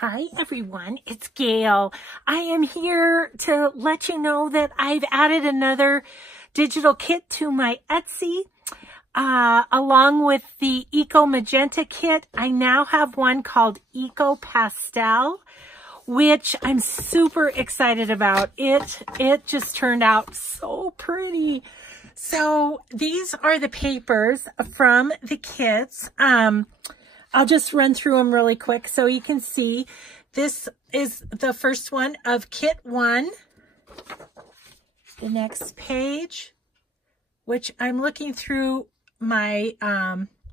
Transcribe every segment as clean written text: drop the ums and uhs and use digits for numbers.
Hi everyone, it's Gail. I am here to let you know that I've added another digital kit to my Etsy. Along with the Eco Magenta kit, I now have one called Eco Pastel, which I'm super excited about. It just turned out so pretty. So these are the papers from the kits. I'll just run through them really quick so you can see. This is the first one of Kit 1. The next page, which I'm looking through my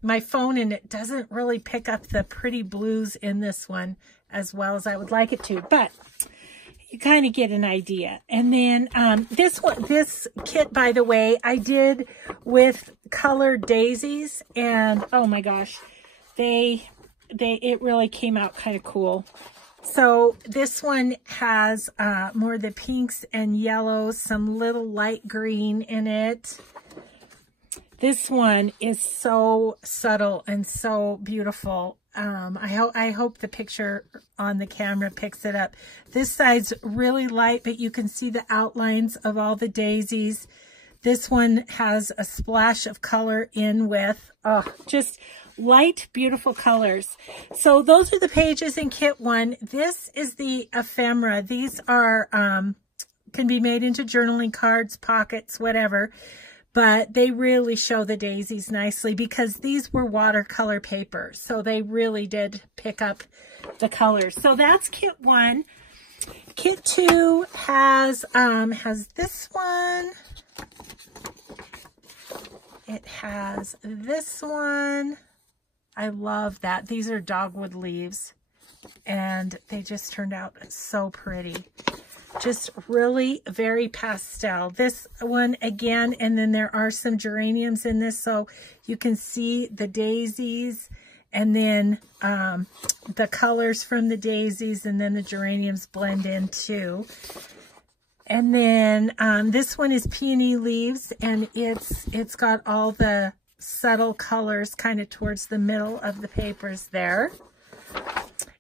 my phone, and it doesn't really pick up the pretty blues in this one as well as I would like it to, but you kind of get an idea. And then this kit, by the way, I did with colored daisies, and oh my gosh, it really came out kind of cool. So this one has more of the pinks and yellows, some little light green in it. This one is so subtle and so beautiful. I hope the picture on the camera picks it up. This side's really light, but you can see the outlines of all the daisies. This one has a splash of color in with, just light, beautiful colors. So those are the pages in Kit 1. This is the ephemera. These are, can be made into journaling cards, pockets, whatever. But they really show the daisies nicely because these were watercolor paper. So they really did pick up the colors. So that's Kit 1. Kit 2 has this one. It has this one. I love that. These are dogwood leaves, and they just turned out so pretty. Just really very pastel. This one again, and then there are some geraniums in this, so you can see the daisies, and then the colors from the daisies, and then the geraniums blend in too. And then this one is peony leaves, and it's got all the subtle colors kind of towards the middle of the papers there.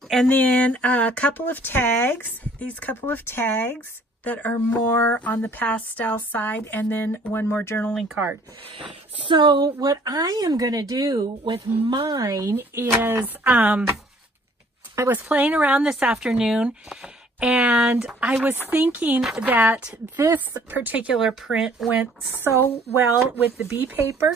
And then a couple of tags, these couple of tags that are more on the pastel side, and then one more journaling card. So what I am going to do with mine is, I was playing around this afternoon, and I was thinking that this particular print went so well with the bee paper,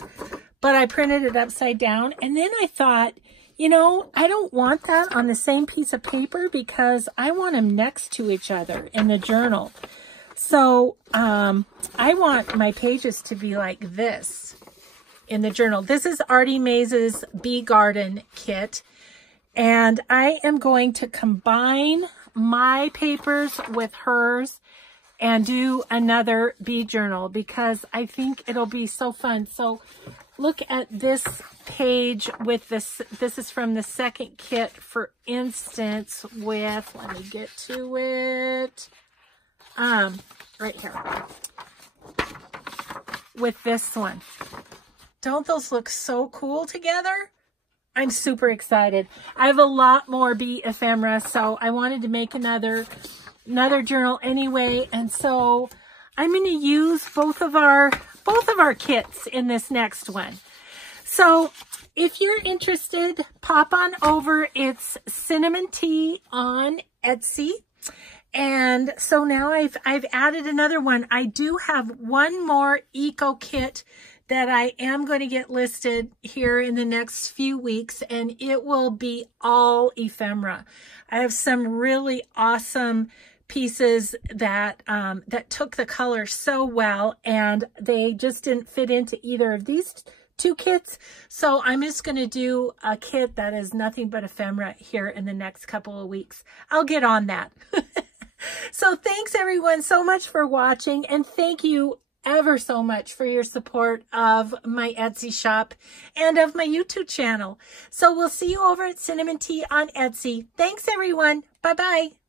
but I printed it upside down. And then I thought, you know, I don't want that on the same piece of paper because I want them next to each other in the journal. So I want my pages to be like this in the journal. This is Artie Maze's Bee Garden kit. And I am going to combine my papers with hers and do another bee journal because I think it'll be so fun. So look at this page with this. This is from the second kit, for instance, with, let me get to it, right here, with this one. Don't those look so cool together? I'm super excited. I have a lot more bee ephemera, so I wanted to make another journal anyway, and so I'm going to use both of our kits in this next one. So if you're interested, pop on over. It's Cinnamon Tea on Etsy. And so now I've added another one. I do have one more eco kit that I am going to get listed here in the next few weeks, and it will be all ephemera. I have some really awesome pieces that that took the color so well, and they just didn't fit into either of these two kits. So I'm just going to do a kit that is nothing but ephemera here in the next couple of weeks. I'll get on that. So thanks everyone so much for watching, and thank you ever so much for your support of my Etsy shop and of my YouTube channel. So we'll see you over at Cinnamon Tea on Etsy. Thanks everyone. Bye-bye.